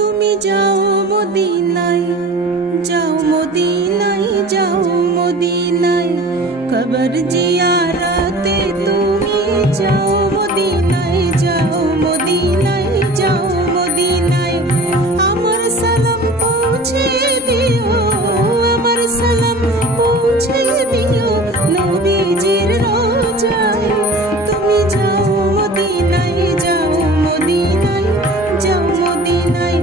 তুমি যাও মদিনায়, যাও মদিনায়, যাও মদিনায়, কবর জিয়ারতে তুমি যাও মদিনায়, যাও মদিনায়, যাও মদিনায়। আমার সালাম পৌঁছে দিও, আমার সালাম পৌঁছে দিও নবীজির রোজায়। তুমি যাও মদিনায়, যাও মদিনায়, যাও মদিনায়,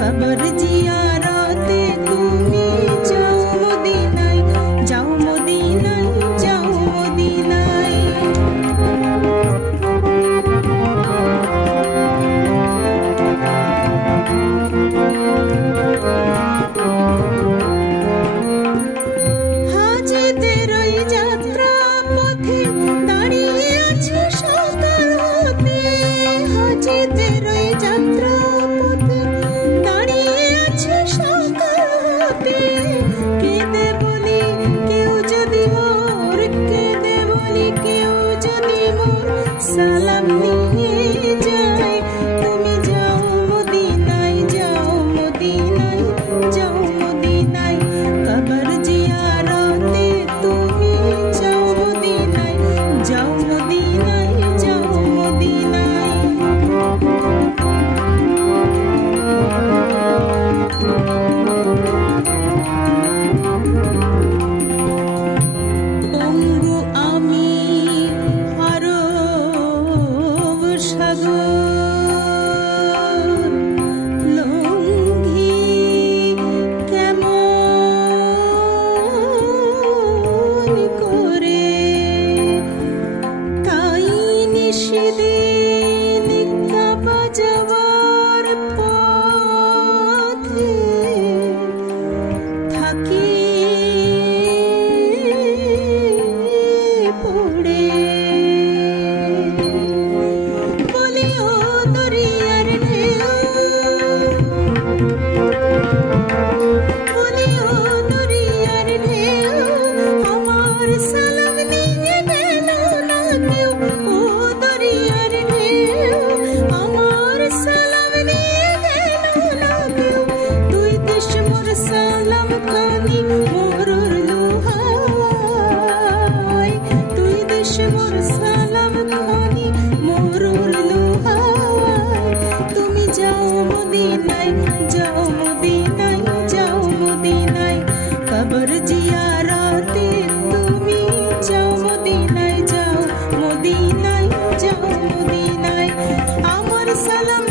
কবর জিয়ারতে তুমি যাও মদিনায়, যাও মদিনায়, যাও মদিনায়। হাজিদের ওই যাত্রা পথে দাঁড়িয়ে আছে সকাল হতে, হাজিদের ওই যাত্রা পথে দাঁড়িয়ে আছে সকাল হতে। কেঁদে বলি কেউ যদি মোর, কেঁদে বলি কেউ যদি মোর সালাম নিয়ে যায়। তুমি যাও মদিনায়, যাও মদিনায়, যাও মদিনায়, কবর জিয়ারতে তুমি যাও মদিনায়, যাও মদিনায়, যাও মদিনায়। পঙ্গু আমি আরব সাগর, লঙ্ঘি কেমন করে, তাই নিশিদিন কাবা যাওয়ার পথে থাকি পড়ে। বলি ও দরিয়ার ঢেউ, বলি ও দরিয়ার ঢেউ, আমার সালাম নিয়ে গেল না কেউ। ও দরিয়ার ঢেউ, আমার সালাম নিয়ে গেল না কেউ। দুই দেশ মোর সালাম খানি মোরর লোহায়, দুই দেশ মোর সালাম খানি মোরর লোহায়। তুমি যাও মদিনায়, যাও মদিনায়, যাও মদিনায়, কবর জিয়ারতে তুমি যাও মদিনায়, যাও মদিনায়, যাও মদিনায়। আমার সালাম